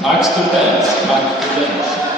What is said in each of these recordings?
Back to bench, back to bench.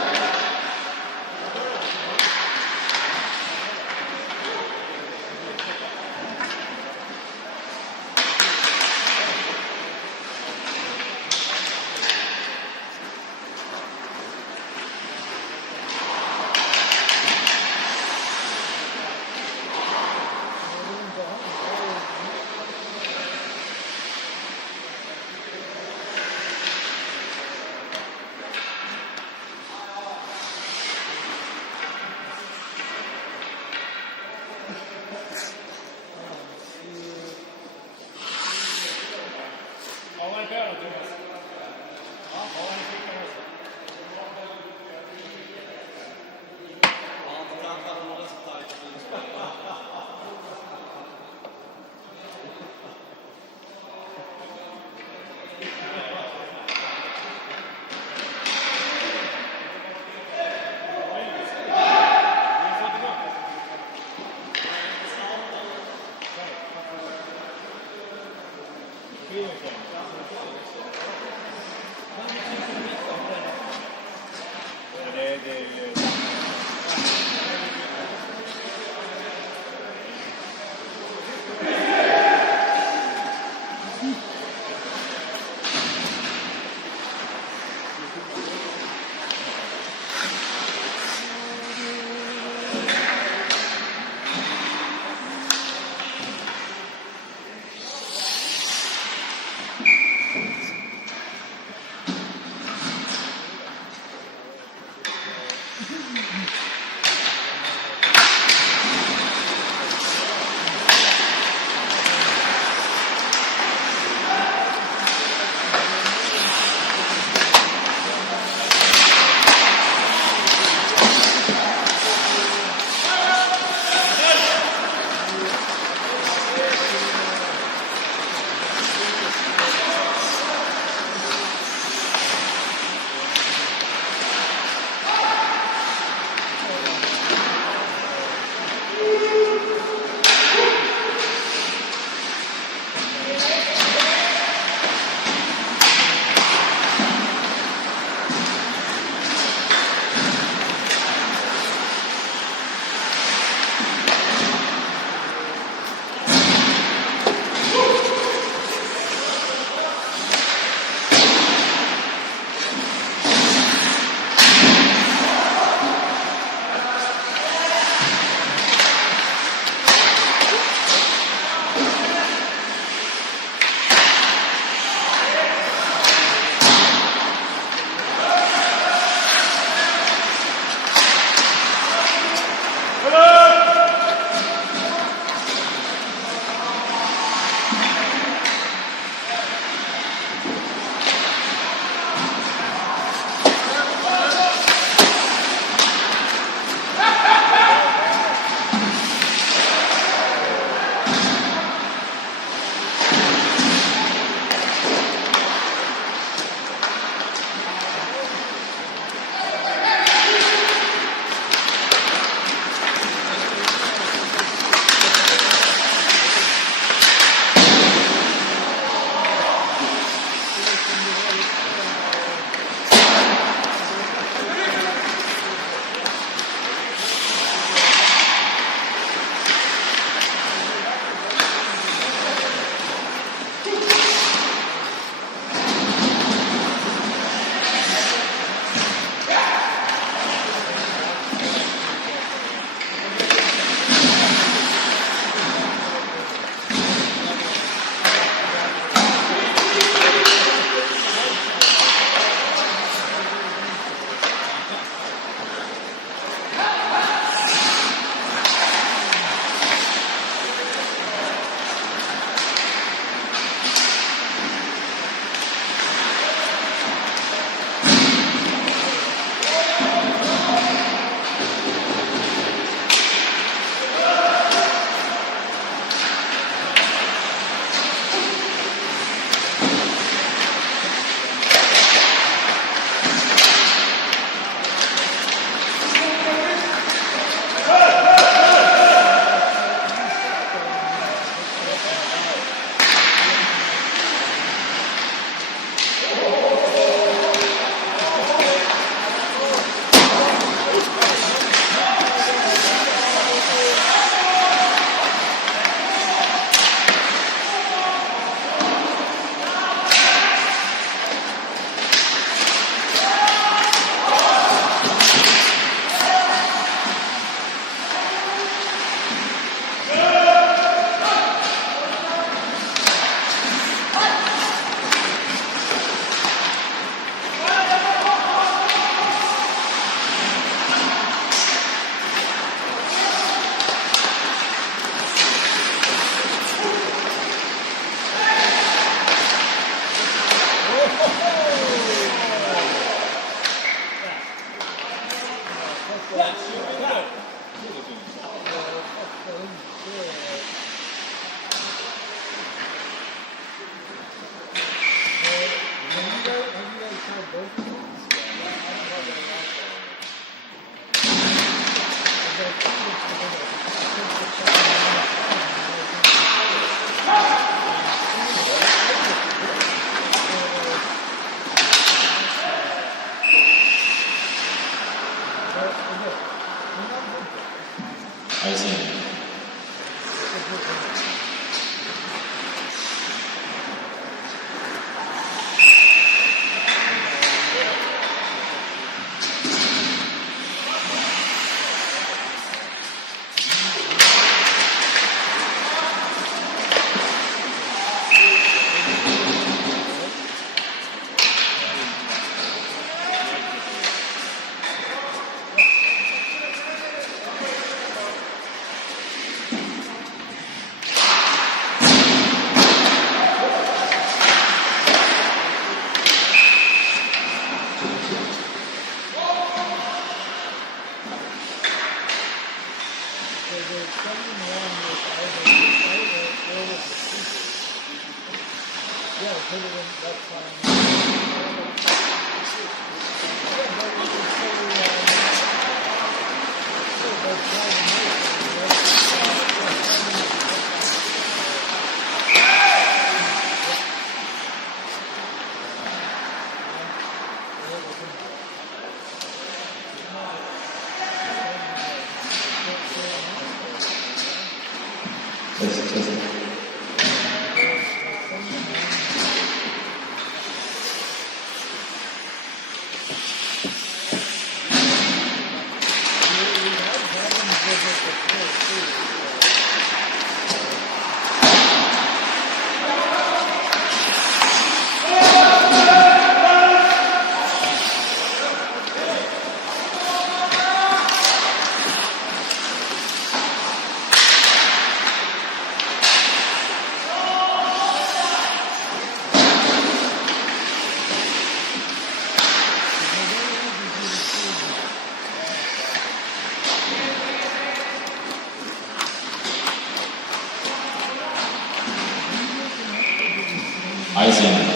Icing.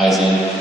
Icing.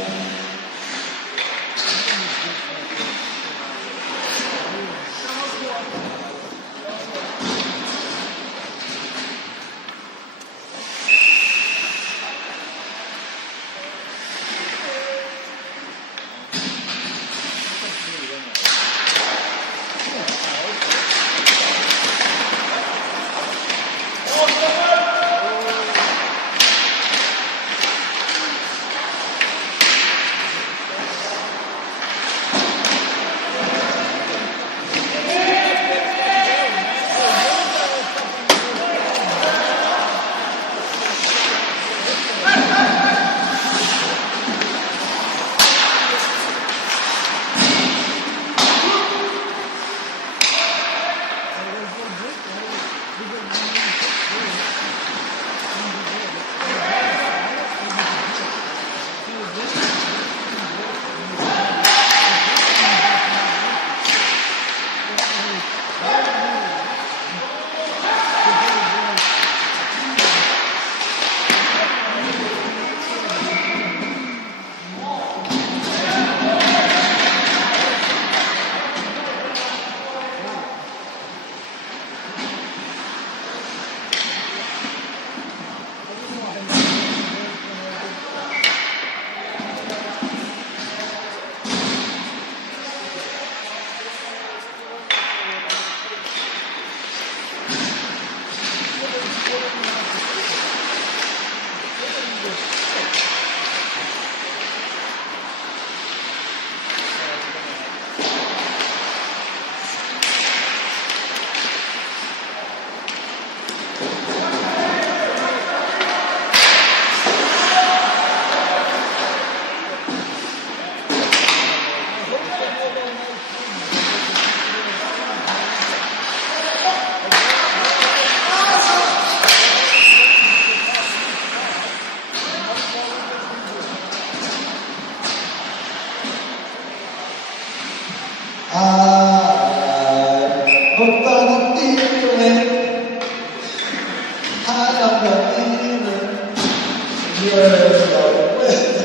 Hooked on a feeling, high on the feeling, you're so with.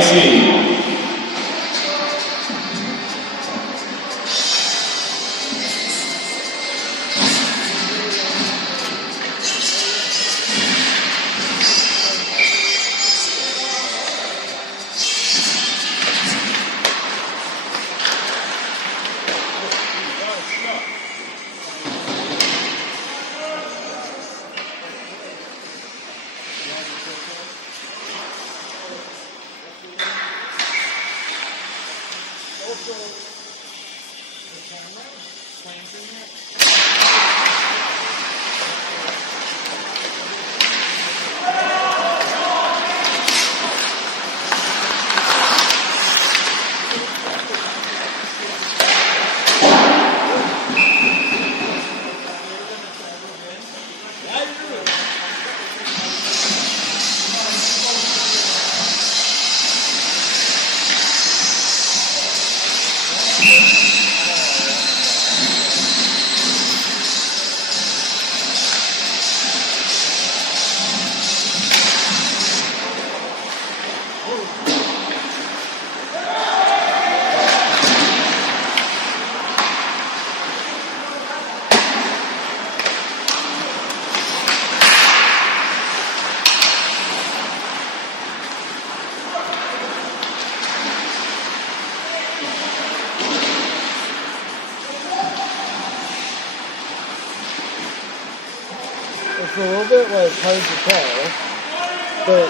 IC. It's a little bit like hard to tell, but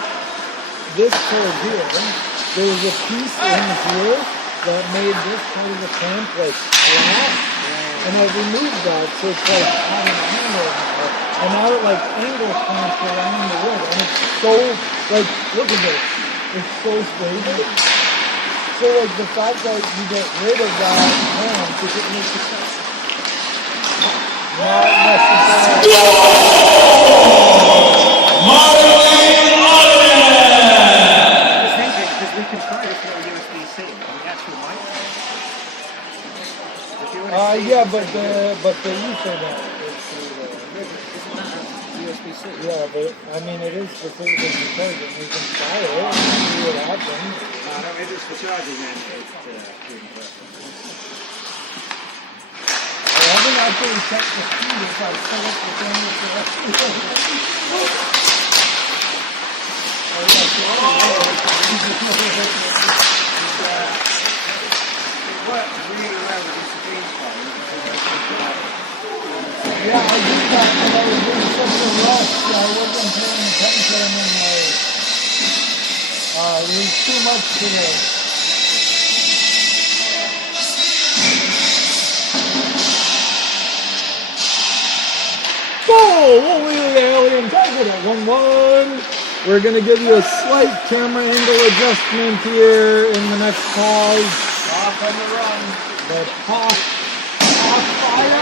this part here, there was a piece in here that made this part of the clamp like flat, and I removed that so it's like on an angle now, and now it like angle clamps around the wood, and it's so like, look at this, it's so stable. So like the fact that you get rid of that clamp, because it makes it not necessarily. Yeah, but the Ethernet is through USB-C. Yeah, but I mean it is specifically for charging. You can try it and see what happens. No, it is for charging and it's doing I haven't actually checked the speed if I set up the camera Yeah, I did that when I was doing such a rush. I wasn't paying attention and it was too much today. Oh, we'll leave the alien target at 1-1. We're going to give you a slight camera angle adjustment here in the next pause. off on the run. The pause fire.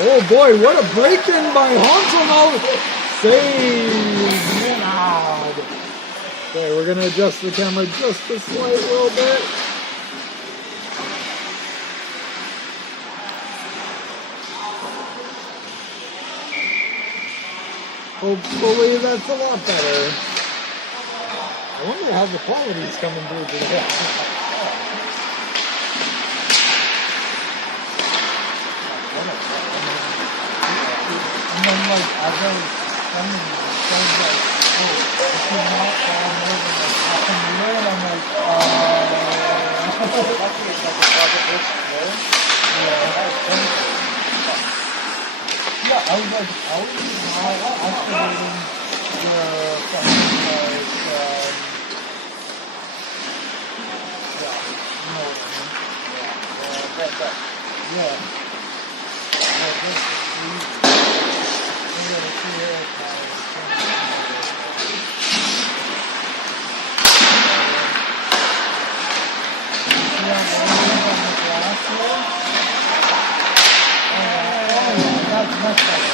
Oh boy, what a break-in by Hanselmo. Save. God. Okay, we're going to adjust the camera just a slight little bit. Hopefully that's a lot better. I wonder how the quality is coming through today. And then like as I was sending it, it says like, oh, this is not all more than like half a year, and I'm like, Luckily it's like a project list there. yeah, I was like, how is it not activating the fucking like, yeah. That's much better.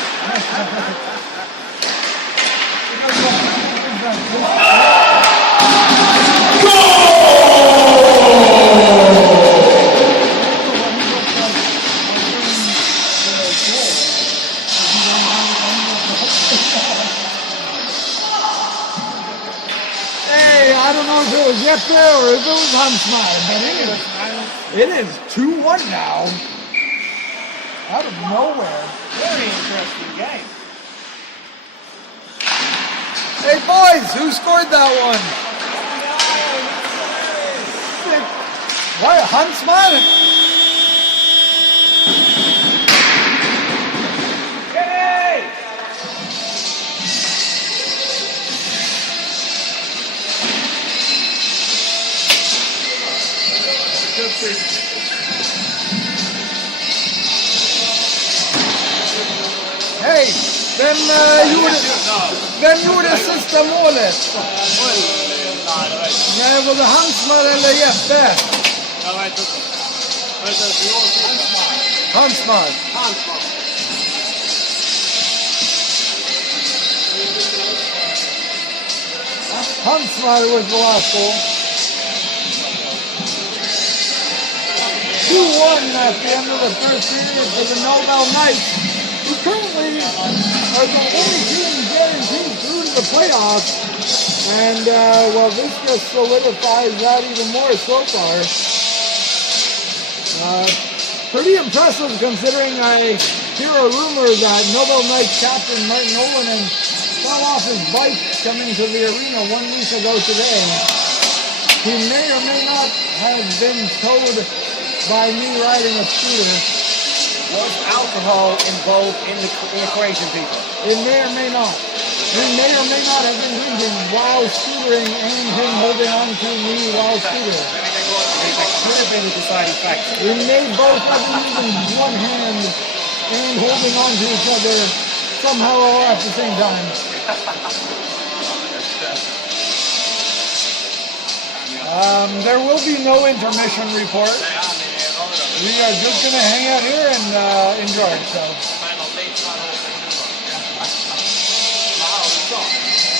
know if it was Jeppe or if it was Hansmar, but it is 2-1 now. Out of nowhere. Very interesting game. Hey boys, who scored that one? What? Hansmar? Yay! Hey, vem gjorde sista målet? Nej, var det Hansmar eller Jeppe? Jag vet inte. Hansmar. Hansmar was the last goal. 2-1 at the end of the first period for the Nobel Knights, who currently are the only team guaranteed through to the playoffs. And, well, this just solidifies that even more so far. Pretty impressive considering I hear a rumor that Nobel Knights captain Martin Olanen fell off his bike coming to the arena 1 week ago today. He may or may not have been towed by me riding a scooter. Was alcohol involved in the equation, people? It may or may not. We may or may not have been drinking while scootering and him holding on to me while scootering. That could have been a deciding factor. We may both have been using one hand and holding on to each other somehow all at the same time. There will be no intermission report. We are just going to hang out here and enjoy ourselves.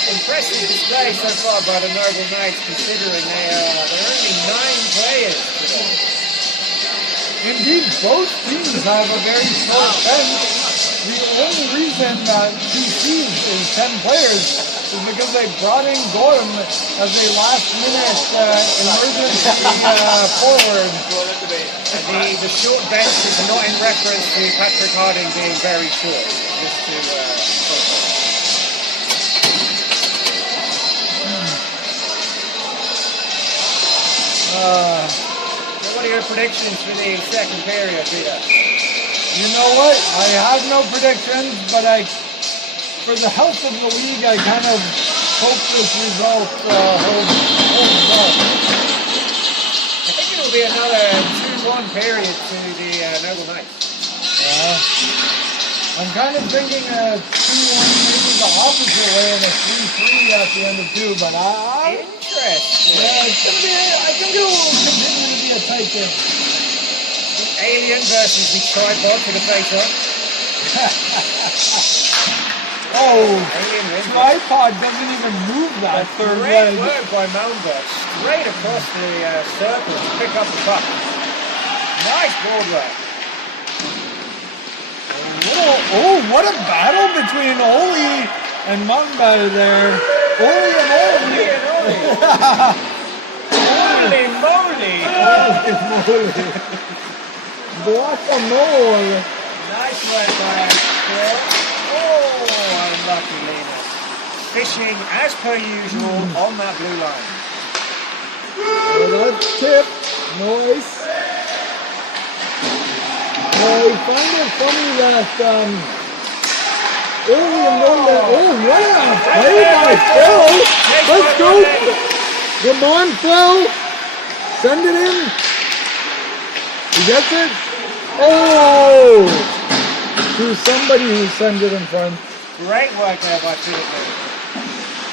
Impressive display so far by the Nobel Knights, considering they're only 9 players today. Indeed, both teams have a very short bench. The only reason TC is 10 players is because they brought in Gorm as a last-minute emergency forward. The short bench is not in reference to Patrick Harding being very short. Just to what are your predictions for the second period, Peter? You know what? I have no predictions, but for the health of the league, I kind of hope this result holds up. I think it'll be another 2-1 period to the Nobel Knights. I'm kind of thinking a 2-1, maybe the opposite way, and a 3-3 at the end of 2, but Interesting. I think it will continue to be a tight game. Alien versus the tripod for the face-off. Alien wins. Tripod doesn't even move that third leg. Great work by Malmberg. Straight across the circle to pick up the puck. Nice board work. What a battle between Oli and Mamba there. Oli and Oli. Holy moly! Guacamole. Nice work by Phil. Oh, unlucky Lena. Fishing as per usual on that blue line. Well, that's tip. Nice. I find it funny that Oli and Nolan. Oh, what a play by Phil! Let's go! Come on, Phil! Send it in! He gets it? Oh! To somebody who sends it in front. Great work there by Philip.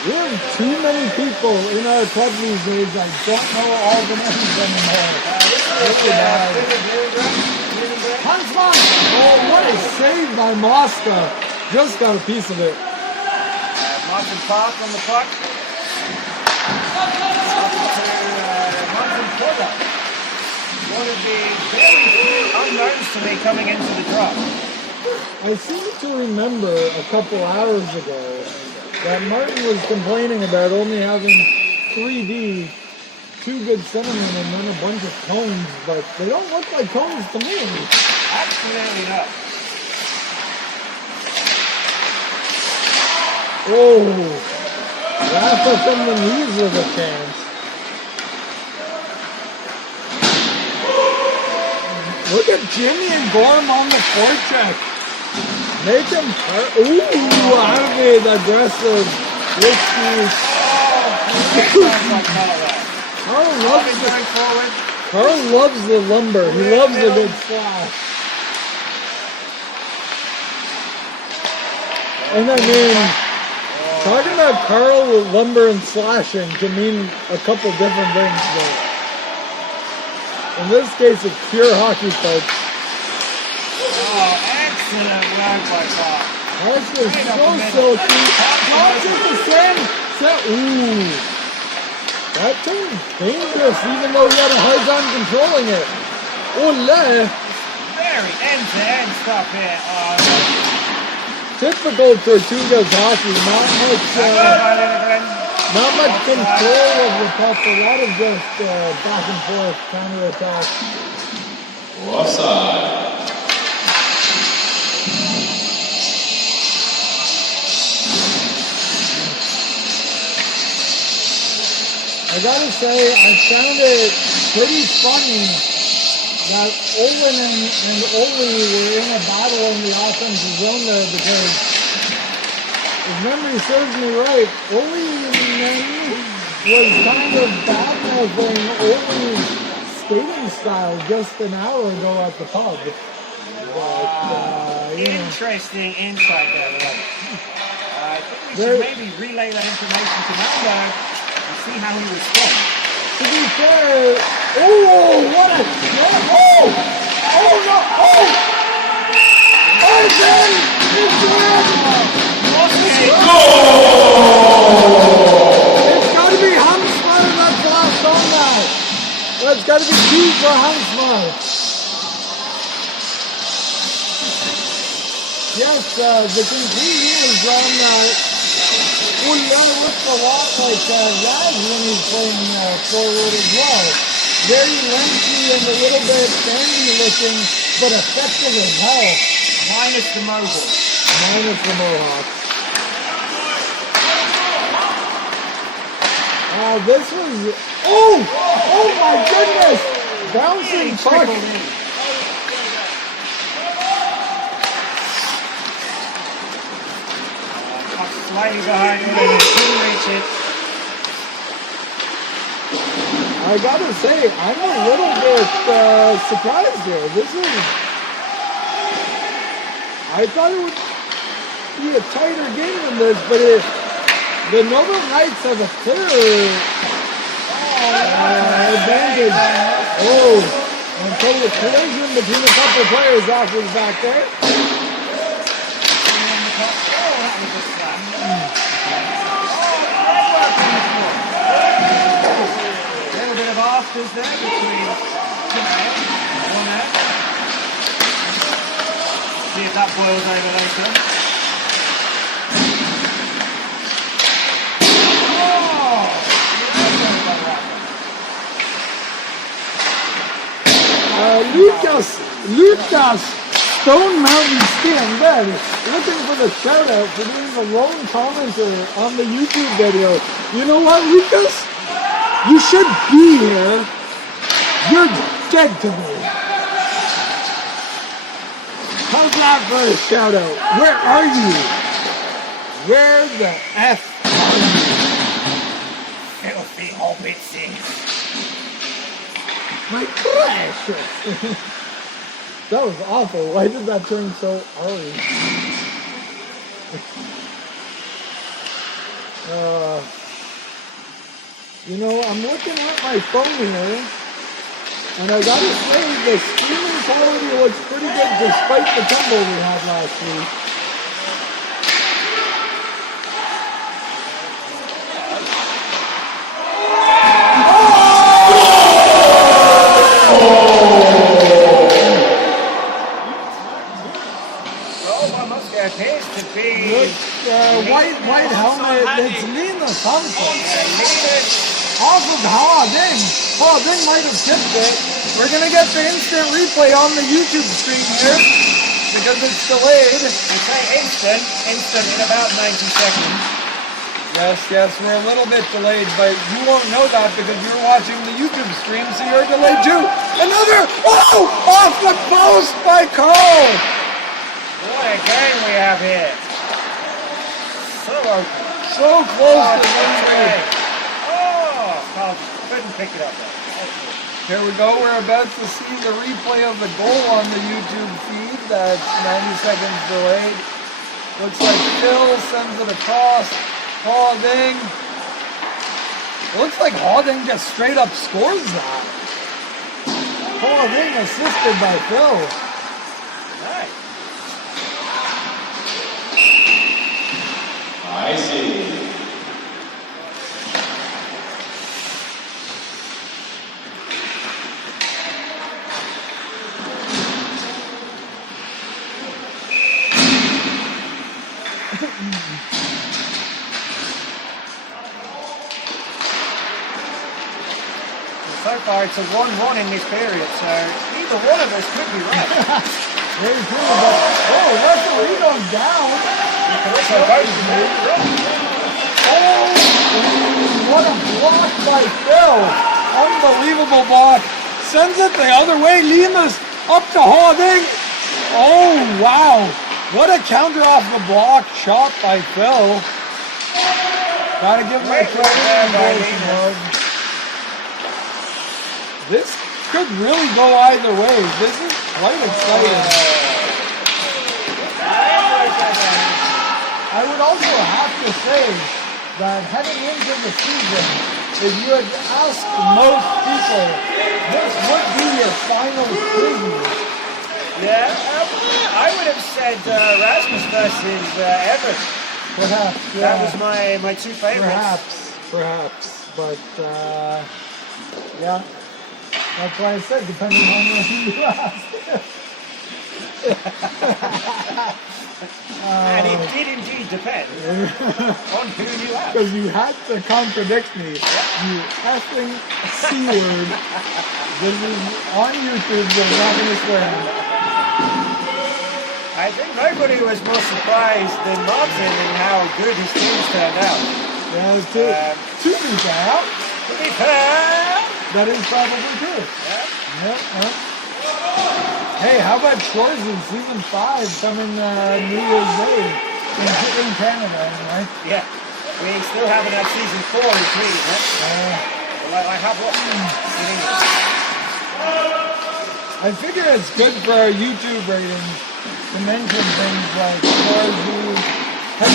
We have too many people in our club these days. I don't know all the names anymore. Hansman! Oh, what a save by Mosca. Just got a piece of it. Martin Park on the puck. Martin Porter. One of the very few unknowns to me coming into the draft. I seem to remember a couple hours ago that Martin was complaining about only having 3D, two good cinnamon, and then a bunch of cones, but they don't look like cones to me. Absolutely not. Oh, Rafa from the knees with a chance. Look at Jimmy and Gorm on the forecheck. Make him hurt. Ooh, Arvid, aggressive, risky. Carl loves the lumber. He loves a good slash. And I mean, talking about Carl with lumber and slashing can mean a couple different things, but in this case, it's pure hockey, folks. Oh, excellent work by Carl. That's just so silky. Not just the same set. Ooh. That turned dangerous, even though he had a hard time controlling it. Ole. Very end-to-end stuff here. Typical Tortugas hockey. Not much control of the puck. A lot of just back and forth counter-attack. Offside. I gotta say, I found it pretty funny that Olin and Oli were in a battle in the offensive zone there because, if memory serves me right, Oli was kind of bad-mouthing Oli's skating style just an hour ago at the pub. But, interesting insight there. I think we should maybe relay that information to Nobel. See how he responds. To be fair, what a shot! Oh no! Arden! It's gotta be Huntsman that's last on that. That's gotta be two for Huntsman. Yes, the conclusion is on Uliana looks a lot like Raj when he's playing forward as well. Very lengthy and a little bit sandy looking, but effective as hell. Minus the mohawk. Minus the mohawk. This was... Oh my goodness! Bouncing puck. Slightly behind him, and he couldn't reach it. I gotta say, I'm a little bit surprised here. This is... I thought it would be a tighter game than this, but the Nobel Knights have a clear advantage. Until the collision between a couple players off his back there. Afters there between one there. See if that boils over later. Lucas Stone Mountain Stand looking for the shout out for being the lone commenter on the YouTube video. You know what, Lucas? You should be here. You're dead to me. How's that for a shout out? Where are you? Where the F are you? Filthy hobbitses. My precious. That was awful. Why did that turn so early? You know, I'm looking at my phone here, and I gotta say, the streaming quality looks pretty good despite the tumble we had last week. Appears to be white helmet. It's Lena Thompson. off of Ding. Ding might have tipped it. We're going to get the instant replay on the YouTube stream here because it's delayed. We say instant in about 90 seconds. Yes, we're a little bit delayed, but you won't know that because you're watching the YouTube stream, so you're delayed too. Another, off the post by Carl. What a game we have here. So open. So close to winning. Oh, Carl couldn't pick it up there. Here we go. We're about to see the replay of the goal on the YouTube feed. That's 90 seconds delayed. Looks like Phil sends it across. Ding. Looks like Ding just straight up scores that. Ding assisted by Phil. Nice. I see. So far it's a 1-1 in this period, so either one of us could be right. Very true, but referee goes down. You can also vote for me. What a block by Phil. Unbelievable block. Sends it the other way. Limas up to Ding. Oh, wow. What a counter off the block shot by Phil. Gotta give my credit. This could really go either way. This is quite exciting. I would also have to say that heading into the season, if you had asked most people, this would be your final preview. Yeah, I would have said Rasmus versus Everett. Perhaps, yeah. That was my two favorites. Perhaps. But, yeah. That's why I said, depending on who you ask. And it did indeed depend on who you ask. Because you had to contradict me. You effing C-word. This is on YouTube, so I'm not going to swear. I think nobody was more surprised than Martin in how good his teams turned out. Yeah, to be fair. To be fair. That is probably true. Yeah. Yep. Hey, how about Shores in season 5 coming New Year's Day in Canada, anyway? Yeah. We still haven't had season 4 in Sweden, huh? I have watched it in English. I figure it's good for our YouTube ratings to mention things like Shores who it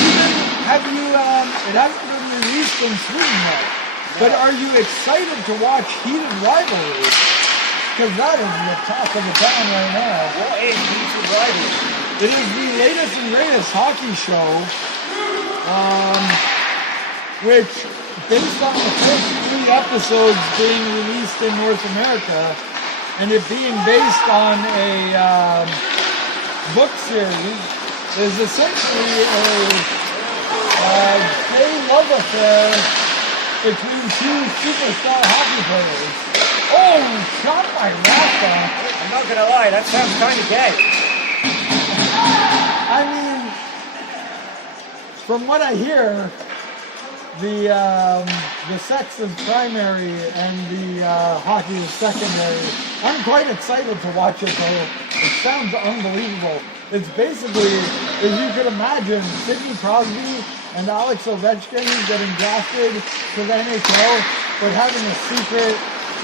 hasn't been released in Sweden yet. But are you excited to watch heated rivalry? Because that is the talk of the town right now. What is heated rivalry? It is the latest and greatest hockey show, which, based on the first 3 episodes being released in North America, and it being based on a book series, is essentially a gay love affair between 2 superstar hockey players. Oh, shot by Rafa. I'm not going to lie, that sounds kind of gay. I mean, from what I hear, the sex is primary and the hockey is secondary. I'm quite excited to watch it though. It sounds unbelievable. It's basically, as you could imagine, Sidney Crosby and Alex Ovechkin getting drafted to the NHL, but having a secret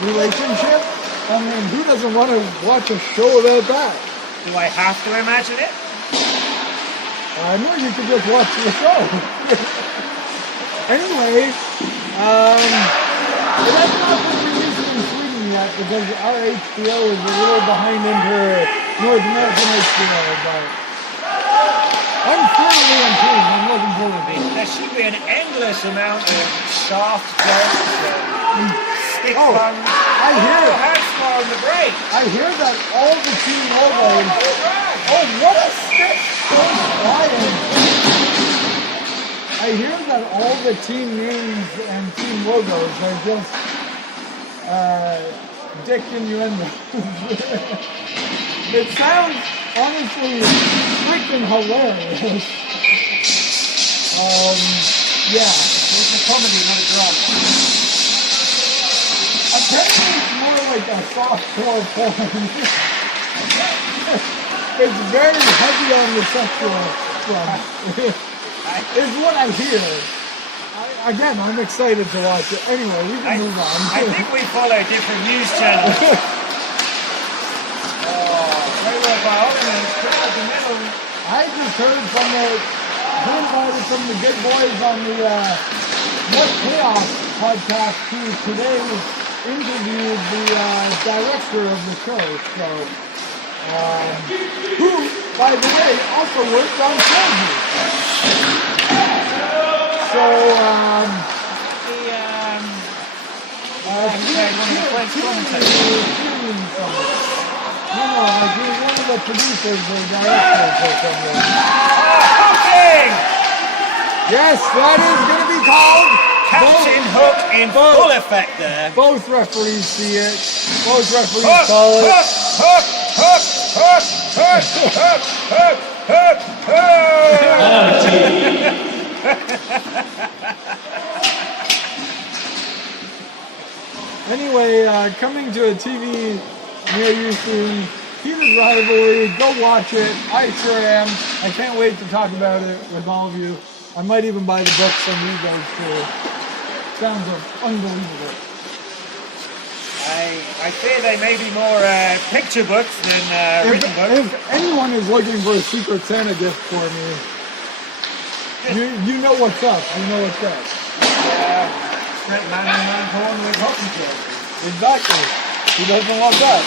relationship. I mean, who doesn't want to watch a show about that? Do I have to imagine it? No, you can just watch the show. Anyway, it has not been released in Sweden yet because our HBO is a little behind into North American HBO, but I'm thoroughly intrigued. I'm looking forward to it. There should be an endless amount of shaft jokes and stick puns. I hear it. Handsmore on the break. I hear that all the team logos. Oh, what a stick goes flying. I hear that all the team names and team logos are just dick innuendo. It sounds honestly freaking hilarious. Yeah. It's a comedy, not a drama. Apparently it's more like a softcore porn. It's very heavy on the sexual front. Is what I hear. Again, I'm excited to watch it. Anyway, we can move on. I think we follow different news channels. Very well by Oliver, crowd the middle. I just heard from the good boys on the What Chaos podcast who today interviewed the director of the show. So, who, by the way, also worked on Chelsea. So, like he's one of the producers or directors or something. Hooking! Yes, that is going to be called Captain Hook in full effect there. Both referees see it. Both referees call it. Anyway, coming to a TV near you soon. Heated rivalry. Go watch it. I sure am. I can't wait to talk about it with all of you. I might even buy the books on you guys too. Sounds unbelievable. I fear they may be more picture books than written books. If anyone is looking for a Secret Santa gift for me, you know what's up. You know what's up. Straight man and man porn with hockey club. Exactly. Who doesn't love that?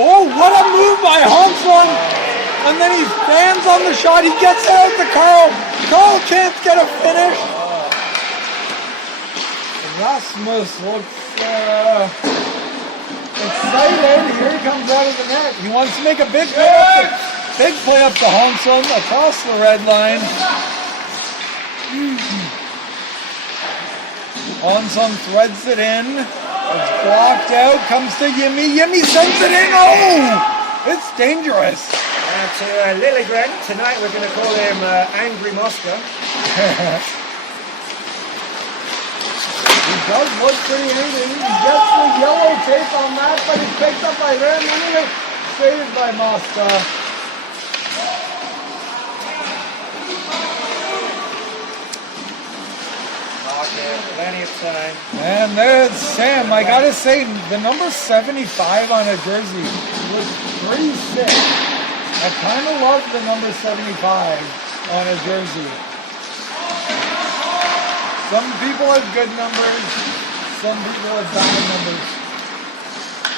Oh, what a move by Hanson! And then he stands on the shot. He gets it out to Carl. Carl can't get a finish. Rasmus looks excited. Here he comes out of the net. He wants to make a big play up to Hanson across the red line. Hanson threads it in. It's blocked out. Comes to Yimmy. Yimmy sends it in. Oh! It's dangerous. To Lilligren. Tonight we're going to call him Angry Mosca. He does look pretty angry. He gets the yellow tape on that, but he's picked up by Ram anyway. Saved by Mosca. Plenty of time. And there's Sam. I gotta say, the number 75 on a jersey looks pretty sick. I kind of love the number 75 on a jersey. Some people have good numbers. Some people have bad numbers.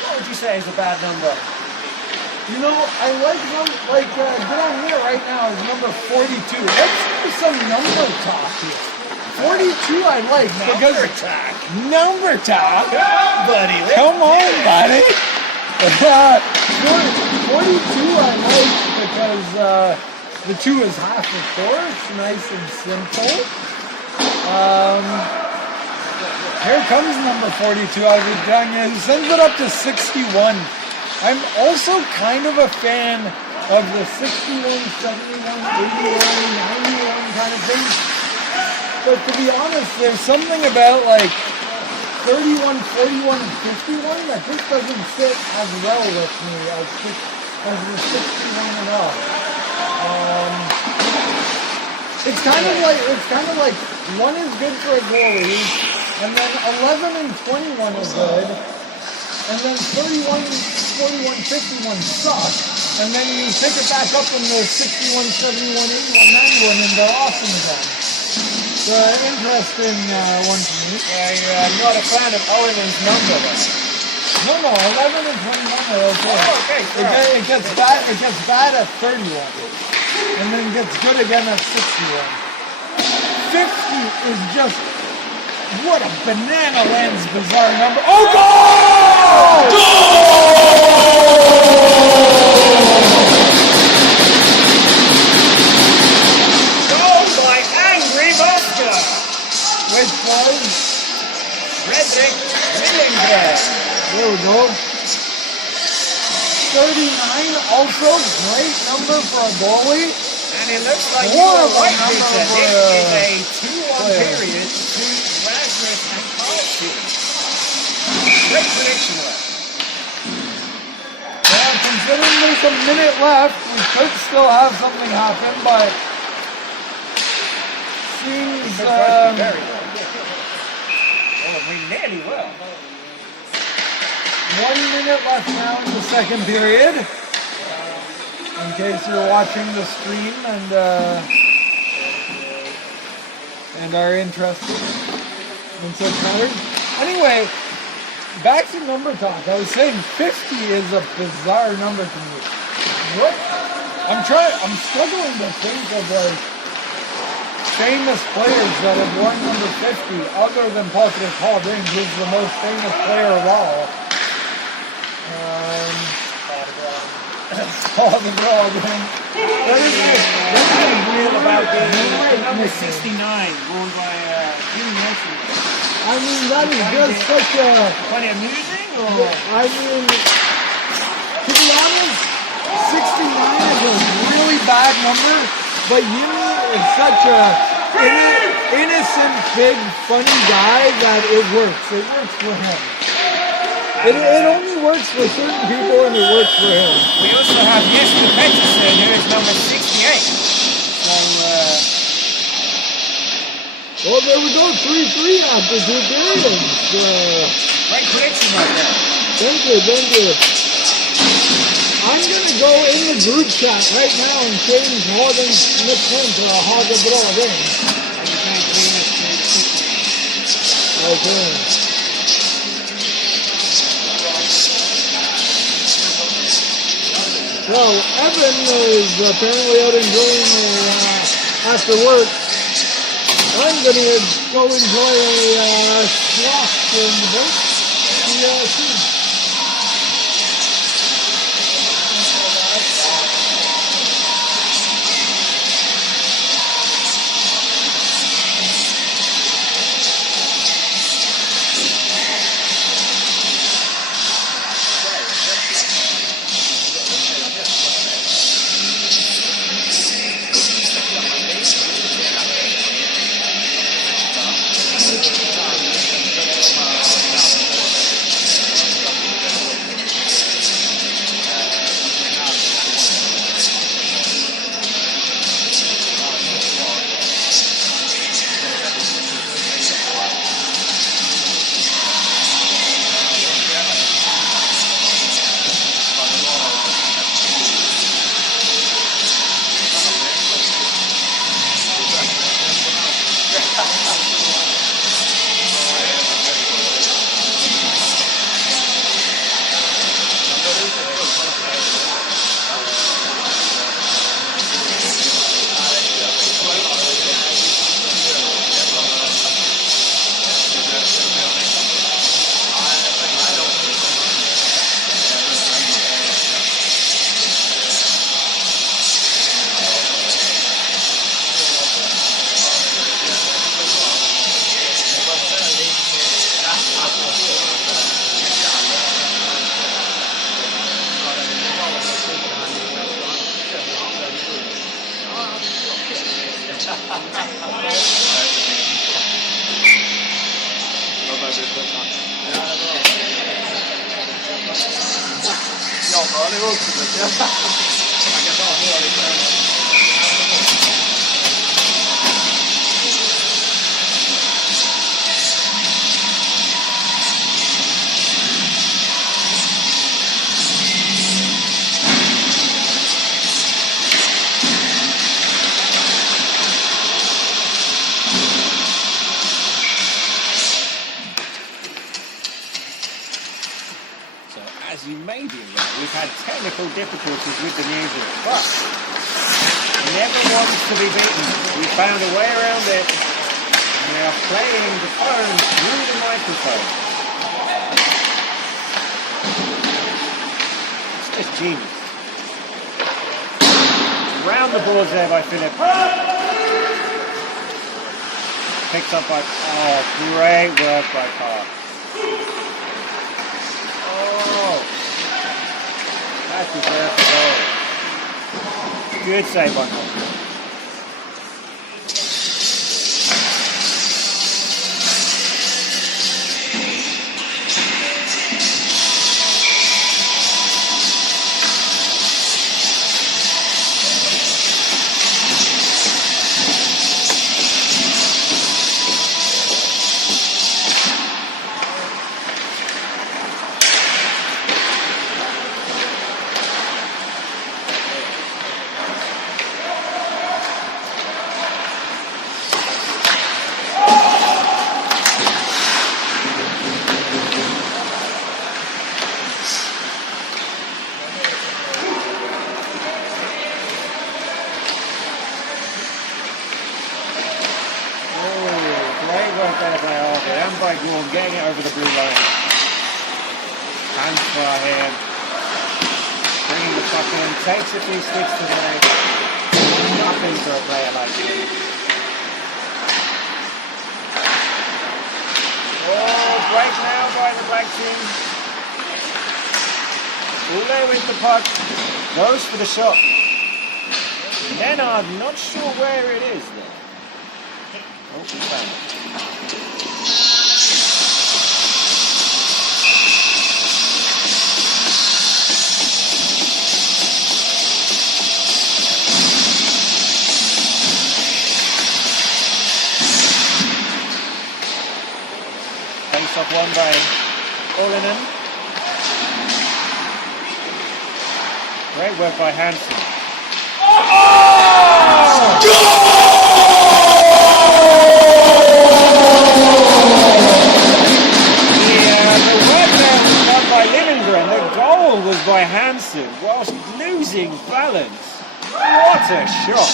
What would you say is a bad number? You know, I like down here right now is number 42. Let's do some number talk here. 42 I like because number talk. Buddy. Come on, buddy. 42 I like because the 2 is half of 4. It's nice and simple. Here comes number 42 out of Daniel, who sends it up to 61. I'm also kind of a fan of the 61, 71, 81, 91 kind of thing. But to be honest, there's something about like 31, 41, 51 that just doesn't sit as well with me as the 61 and up. It's kind of like 1 is good for a goalie, and then 11 and 21 is good, and then 31, 41, 51 suck, and then you pick it back up in the 61, 71, 81, 91, and they're awesome again. So interesting one to me. Yeah, you're not a fan of Owen's number then? No, 11 and 21 are okay. Oh, okay. It gets bad at 31, and then gets good again at 61. 50 is just, what a banana lands bizarre number. Oh, goal! 39, also great number for a goalie. And it looks like you Horrible were right, number Peter. for This is a 2-1 player. period to Rasmus and Carlson. Great prediction work. Yeah, considering there's a minute left, we could still have something happen, but seems Very well. Oh, we nearly will. 1 minute left now in the second period. In case you're watching the stream and are interested in such matters. Anyway, back to number talk. I was saying 50 is a bizarre number to me. What? I'm struggling to think of like famous players that have worn number 50 other than Patrick Halding, who's the most famous player of all. Paul the Broadway. That is Real about the number 69, worn by Jim Nelson. I mean, that is just such a... Funny amusing, or? I mean, to be honest, 69 is a really bad number, but Yimmy is such a innocent, big, funny guy that it works. It works for him. It only works for certain people, and it works for him. We also have Jesper Pettersson, who is number 68. So, Well, there we go, 3-3 after 2 periods. great prediction right there. Thank you. I'm going to go in the group chat right now and change Harding McClin to a Haga Bra. Okay. So, Evan is apparently out enjoying after work. I'm going to go enjoy a sloth in the boat. See you soon. As you may be aware, we've had technical difficulties with the music, but never wants to be beaten. We found a way around it, and we are playing the phone through the microphone. It's just genius. Round the boards there by Philip. Picked up by... Oh, great work by Carl. That deserves a goal. Good save by Nobel. By Gorm, getting it over the blue line. Hands far here. Bringing the puck in. Takes a few sticks today. Nothing for a player like him. Oh, break now by the black team. Ule with the puck. Goes for the shot. Leonard, not sure where it is there. Oh, he found it. Up one by Olinen. Great work by Hansen. The work there was done by Lindgren. The goal was by Hansen whilst losing balance. What a shot!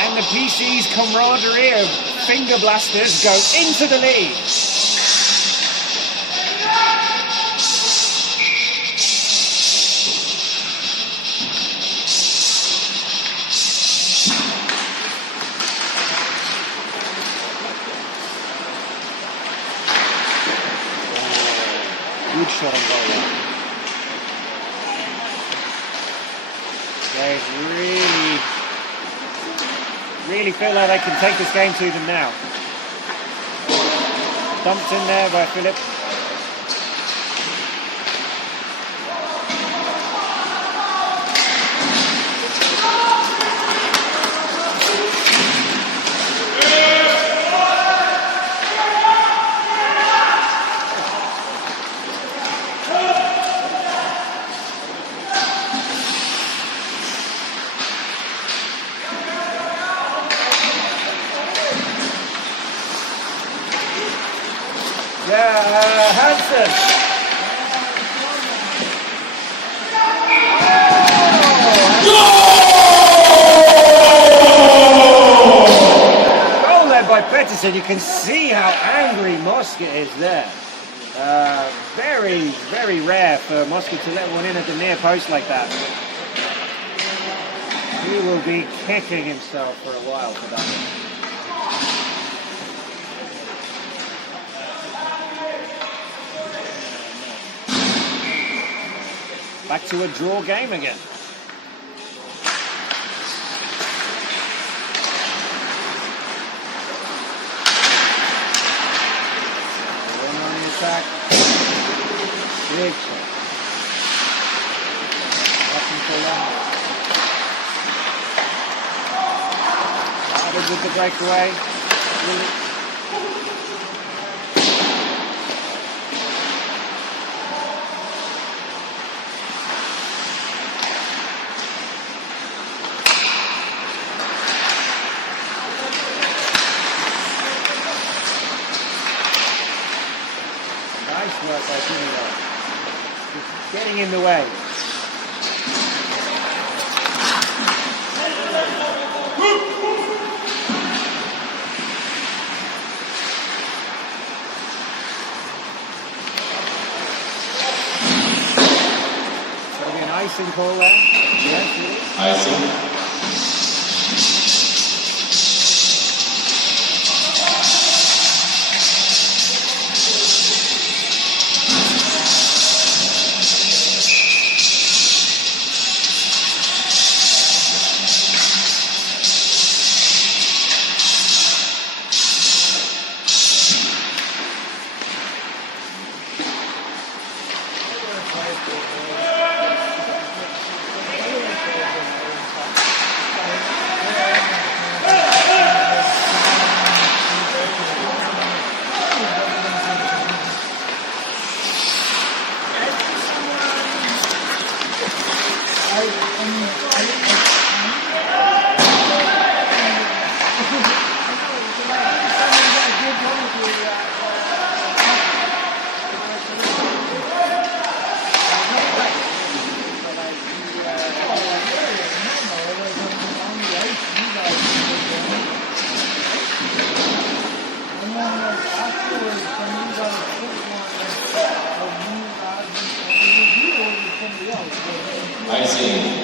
And the PC's camaraderie of finger blasters go into the lead. Good shot on goal. They really feel like they can take this game to them now. Dumped in there by Philip. Hansen. Goal led by Pettersson. You can see how angry Mosket is there. Very rare for Mosket to let one in at the near post like that. He will be kicking himself for a while for that one. Back to a draw game again. One on the attack. Big shot. Nothing for that. Started with the breakaway. Work by Jimmy, just getting in the way. So there'll be an icing call there. Yes, it is. Icing. Icing.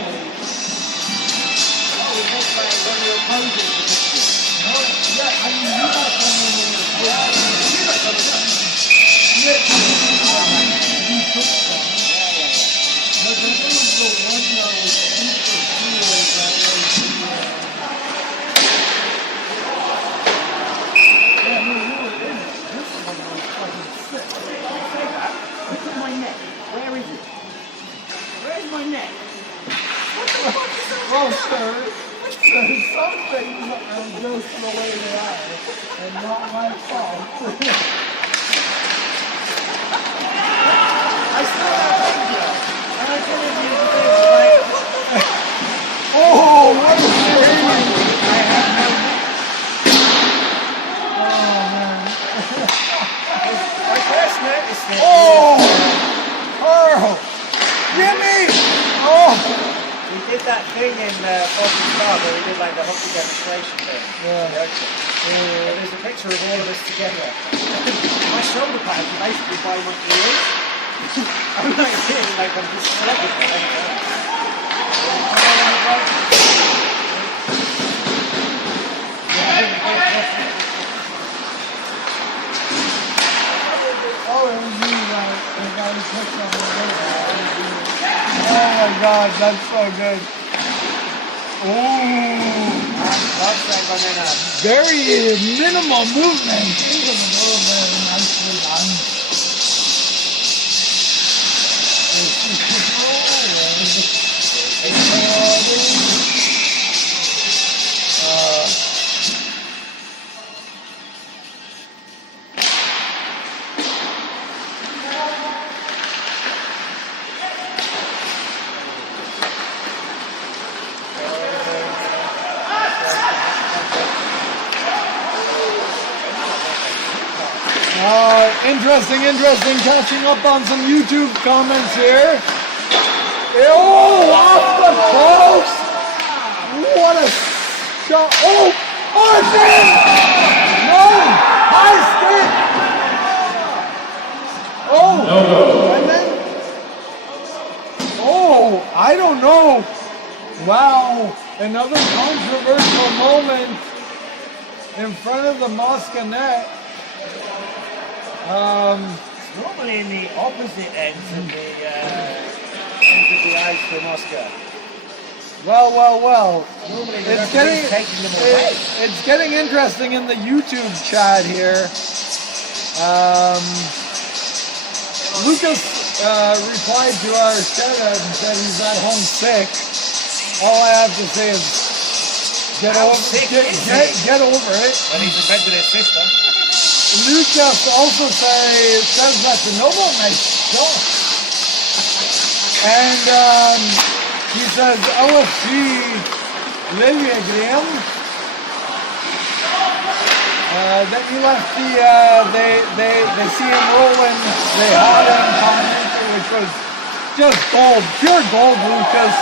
Where is it? Where's my neck? Well, sir, some things are just the way they are, and not my fault. I still have danger. And I couldn't use this Oh, what a shame! I have no neck. Oh, man. I first noticed it. Oh! Oh! Jimmy! Oh! We did that thing in Boston Star where we did like the hockey demonstration thing. Yeah. And there's a picture of all of us together. My shoulder pads are basically by my ears. I'm like here, like I'm just struggling. Oh, it was me, like, the guy who pushed on the road. Oh my god, that's so good. Oh, very minimal movement. Even though very nicely done. Interesting, catching up on some YouTube comments here. Oh, off the post! What a shot! Oh, it's in! No! High stick! Oh! No. And then... Oh, I don't know. Wow, another controversial moment in front of the Mosca net. Normally in the opposite ends of the ice for Moscow. Well. Normally the referee's taking them away. It's getting interesting in the YouTube chat here. Lucas replied to our shout-out and said he's at home sick. All I have to say is get over it. When he's in bed with his sister. Lucas also says that the Nobel night sucks. And he says LFG Lilja Graham. Then he left they see him rolling, they had him commenting, which was just gold, pure gold, Lucas.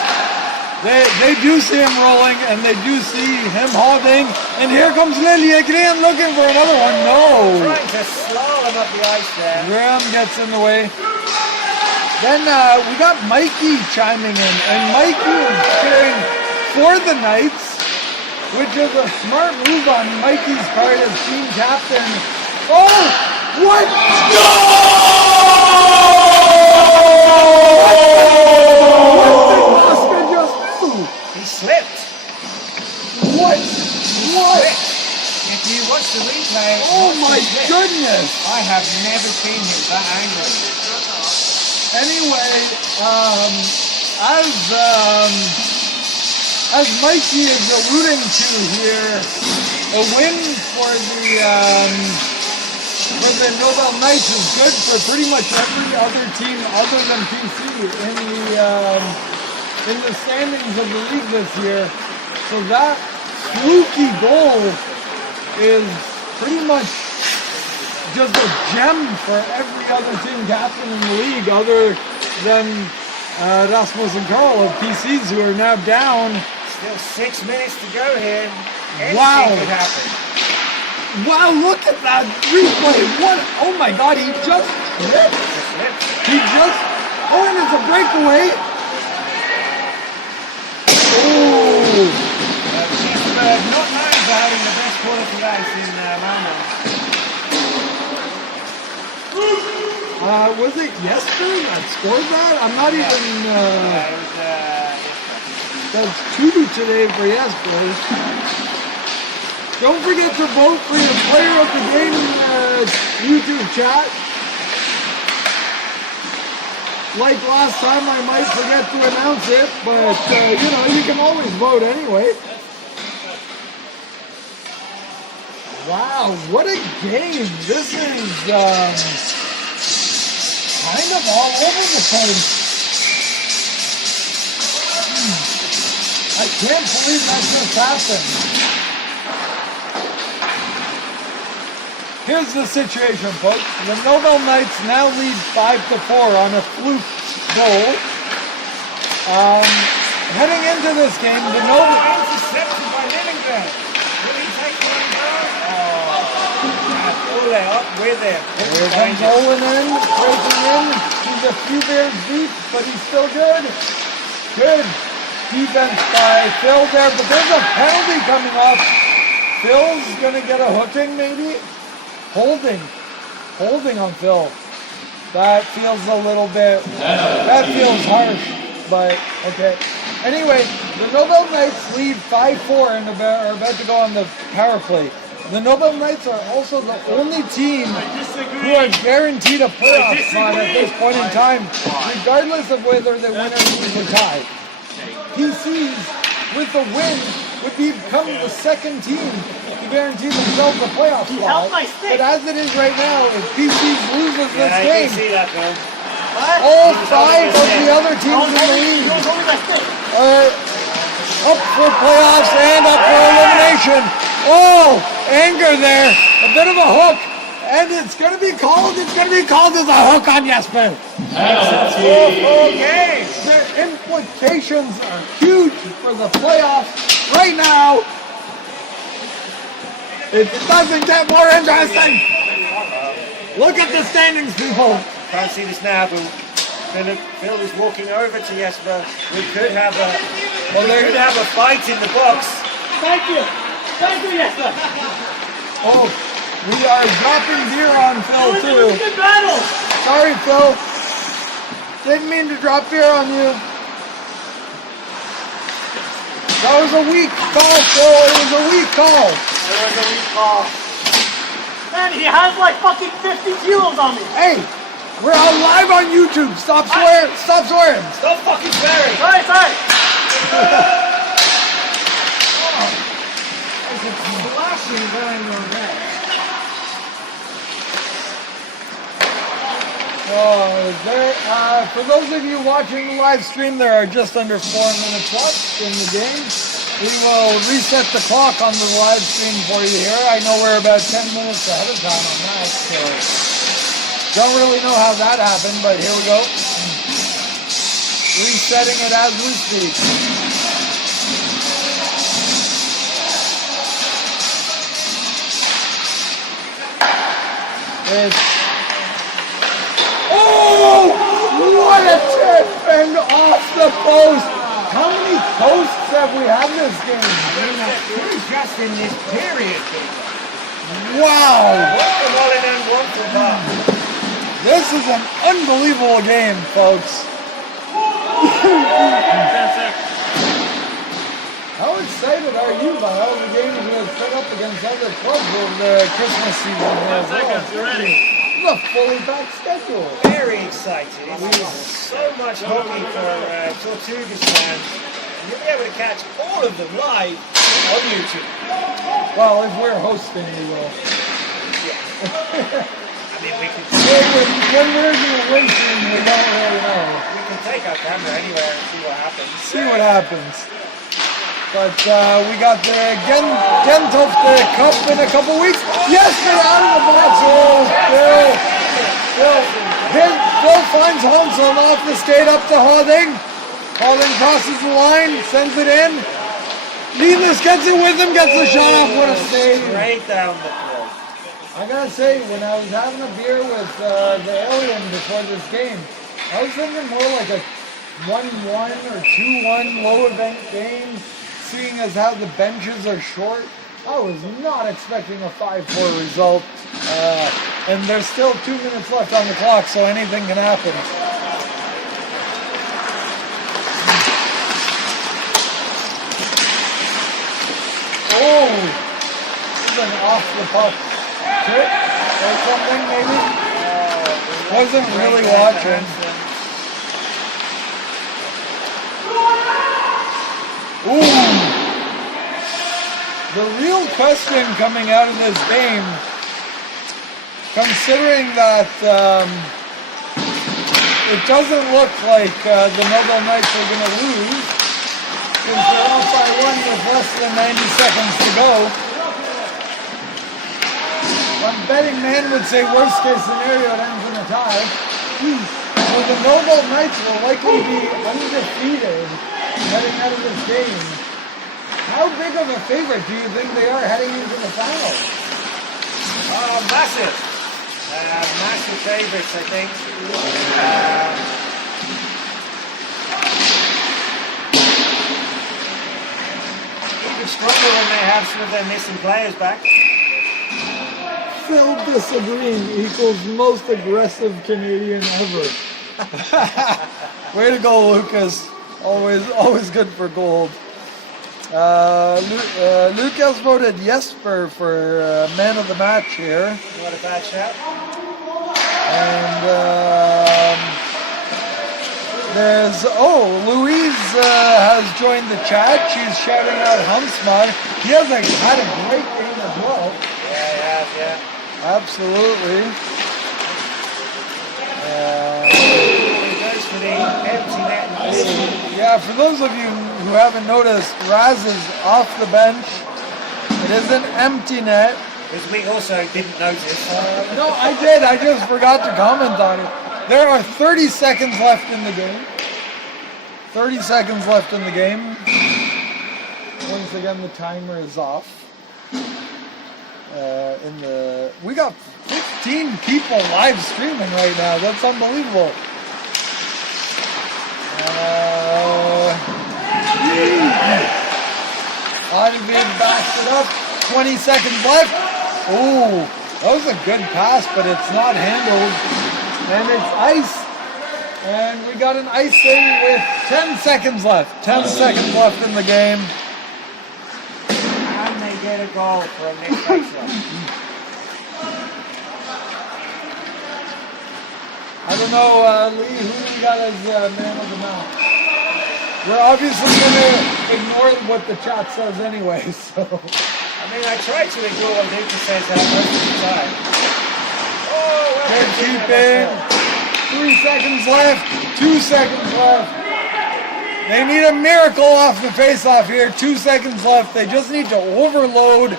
They do see him rolling and they do see him holding, and here comes Lilja Graham looking for another one. No! Trying to slalom up the ice there. Graham gets in the way. Then we got Mikey chiming in, and Mikey is cheering for the Knights, which is a smart move on Mikey's part as team captain. Oh! What? No! What did Oscar just do? He slipped. What? If you watch the replay, Oh my goodness! I have never seen him that angry. Anyway, as Mikey is alluding to here, a win for the Nobel Knights is good for pretty much every other team other than PC in the standings of the league this year. So that fluky goal is pretty much just a gem for every other team captain in the league other than Rasmus and Carl of PCs, who are now down. Still 6 minutes to go here. Wow. Anything could happen. Wow, look at that replay. What? Oh my God, he just slipped. Oh, and it's a breakaway. Oh. Not known for having the best quality ice in Malmo. Was it Jesper that scored that? I'm not even... It was that's 2 today for Jesper. Don't forget to vote for your player of the game YouTube chat. Like last time, I might forget to announce it, but you know, you can always vote anyway. Wow, what a game. This is kind of all over the place. I can't believe that just happened. Here's the situation, folks. The Nobel Knights now lead 5-4 on a fluke goal. Heading into this game, the Nobel... intercepted by Lillingberg. Will he take one down? Ole up with him. Here comes Olin in, breaking in. He's a few beers deep, but he's still good. Good defense by Phil there, but there's a penalty coming up. Phil's going to get a hooking, maybe? Holding on Phil. That feels a little bit, that feels harsh, but okay. Anyway, the Nobel Knights lead 5-4 and are about to go on the power play. The Nobel Knights are also the only team who are guaranteed a playoff spot at this point in time, regardless of whether they win or lose or tie. PCs, with the win, would become the second team to guarantee themselves a playoff spot. But as it is right now, if PCs loses this game, all 5 of the other teams in the league are up for playoffs and up for elimination. Oh, anger there. A bit of a hook. And it's going to be called as a hook on Jesper. Okay. The implications are huge for the playoffs right now. It doesn't get more interesting. Look at the standings, people. Can't see this now, but Phil is walking over to Jesper. We could have a fight in the box. Thank you, Jesper. Oh, we are dropping beer on Phil It too. was a good battle. Sorry, Phil. Didn't mean to drop beer on you. That was a weak call, Phil. It was a weak call. Man, he has like fucking 50 kilos on me. Hey, we're on live on YouTube. Stop swearing. Stop swearing. Stop fucking swearing. Sorry. There's a flashing going on there. For those of you watching the live stream, there are just under 4 minutes left in the game. We will reset the clock on the live stream for you here. I know we're about 10 minutes ahead of time on that, so don't really know how that happened, but here we go. Resetting it as we speak. Oh! What a tip and off the post! How many posts have we had this game? Just in this period. Wow! One for Holland and one for Bob. This is an unbelievable game, folks. How excited are you by all the games we have set up against other clubs over the Christmas season? 10 seconds, you ready? is a fully packed schedule. Very exciting. So much hockey for Tortugas fans. You'll be able to catch all of them live on YouTube. Well, if we're hosting, we will. I mean, we can When we're doing racing, we don't really know. we can take our camera anywhere and see what happens. See what happens. But we got the Gentofte Cup in a couple weeks. Yes, get out of the box. Oh, Bill finds Hansson off the skate up to Harding. Harding crosses the line, sends it in. Linus gets it with him, gets the shot off. What a save. Straight down the throat. I gotta say, when I was having a beer with the Alien before this game, I was thinking more like a 1-1 or 2-1 low event game, seeing as how the benches are short. I was not expecting a 5-4 result, and there's still 2 minutes left on the clock, so anything can happen. Oh, this is an off the puck trick or something, maybe? Wasn't really watching. Ooh! The real question coming out of this game, considering that it doesn't look like the Nobel Knights are going to lose, because they're off by 1 with less than 90 seconds to go. One betting man would say worst case scenario, it ends in a tie. So the Nobel Knights will likely be undefeated heading out of this game. How big of a favorite do you think they are heading into the final? Massive. Massive favourites, I think. Even stronger when they have some of their missing players back. Phil disagreeing equals most aggressive Canadian ever. Way to go, Lucas. Always good for gold. Lucas voted Jesper for man of the match here. Not a bad shout. And there's, Louise has joined the chat. She's shouting out Huntsman. He has had a great game as well. Yeah, yeah. Absolutely. Goes for the empty net. Yeah, for those of you who haven't noticed, Raz is off the bench. It is an empty net. Which we also didn't notice. No, I did. I just forgot to comment on it. There are 30 seconds left in the game. 30 seconds left in the game. Once again, the timer is off. We got 15 people live streaming right now. That's unbelievable. Arvid backs it up. 20 seconds left. Ooh, that was a good pass, but it's not handled. And it's ice. And we got an icing with 10 seconds left. 10 seconds left in the game. And they get a goal from Nick Drexler. I don't know, Lee, who we got as man of the match? We're obviously going to ignore what the chat says anyway, so. I mean, I try to ignore what Lucas says most of the time. Oh, Good keeping. 3 seconds left. 2 seconds left. They need a miracle off the face-off here. 2 seconds left. They just need to overload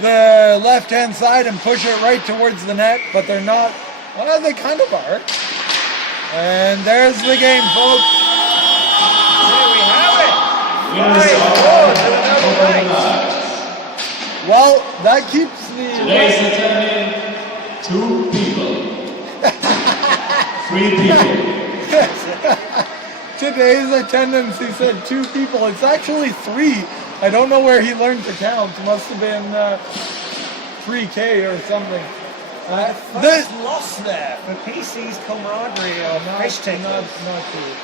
the left-hand side and push it right towards the net, but they're not. Well, they kind of are. And there's the game, folks. There we have it. Well, that keeps the... Today's attending 2 people. 3 people. Today's attendance, he said 2 people. It's actually 3. I don't know where he learned to count. It must have been 3K or something. First loss there for PC's camaraderie of fish taking. Not true.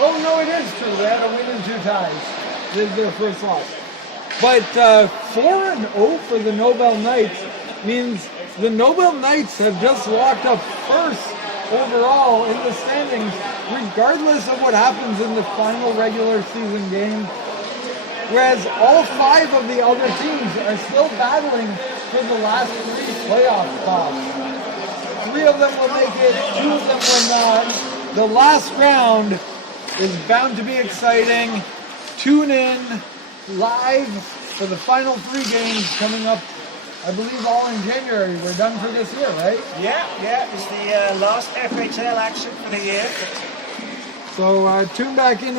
Oh, no, it is true. They had a win and 2 ties. This is their first loss. But 4-0 for the Nobel Knights means the Nobel Knights have just walked up first overall in the standings, regardless of what happens in the final regular season game. Whereas all 5 of the other teams are still battling for the last 3 playoff spots. 3 of them will make it, 2 of them will not. The last round is bound to be exciting. Tune in live for the final 3 games coming up, I believe, all in January. We're done for this year, right? Yeah, it's the last FHL action for the year. So tune back in